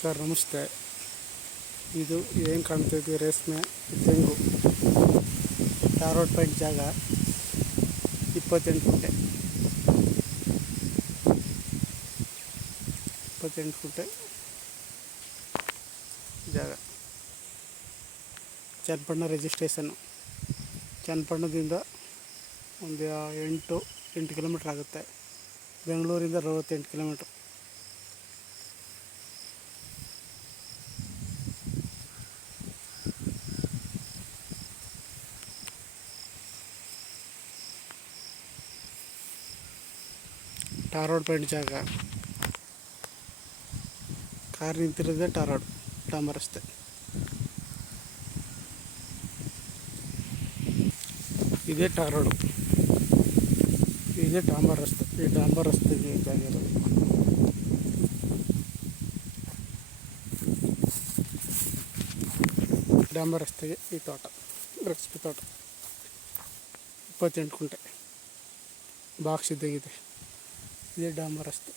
Sir, ನಮಸ್ತೆ. ಇದು ಏನು ಕಾಣ್ತಿದ್ವಿ ರೇಷ್ಮೆ ತೆಂಗು. ಧಾರವಾಡ ಪಾಯಿಂಟ್ ಜಾಗ ಇಪ್ಪತ್ತೆಂಟು ಗುಂಟೆ. ಇಪ್ಪತ್ತೆಂಟು ಗುಂಟೆ ಜಾಗ. ಚನ್ನಪಣ್ಣ ರಿಜಿಸ್ಟ್ರೇಷನ್ನು ಚನ್ನಪಣ್ಣದಿಂದ ಒಂದು ಎಂಟು ಎಂಟು ಕಿಲೋಮೀಟ್ರ್ ಆಗುತ್ತೆ. ಬೆಂಗಳೂರಿಂದ ಅರವತ್ತೆಂಟು ಕಿಲೋಮೀಟ್ರ್ ಟಾರ್ ರೋಡ್ ಪಾಯಿಂಟ್ ಜಾಗ ಕಾರ್ ನಿಂತಿರೋದೇ ಟಾರ್ ರೋಡ್ ಡಾಂಬರ್ ರಸ್ತೆ ಇದೇ ಟಾರ್ ರೋಡು ಇದೇ ಡಾಂಬರ್ ರಸ್ತೆ ಈ ಡಾಂಬರ್ ರಸ್ತೆಗೆ ಜಾಗ ಇರೋದು ಡಾಂಬರ್ ರಸ್ತೆಗೆ ಈ ತೋಟ ದ್ರಾಕ್ಷಿ ತೋಟ ಇಪ್ಪತ್ತೆಂಟು ಕುಂಟೆ ಬಾಕ್ಸ್ ಇದ್ದಾಗಿದೆ ಇದೇ ಡಾಂಬರ್ ರಸ್ತೆ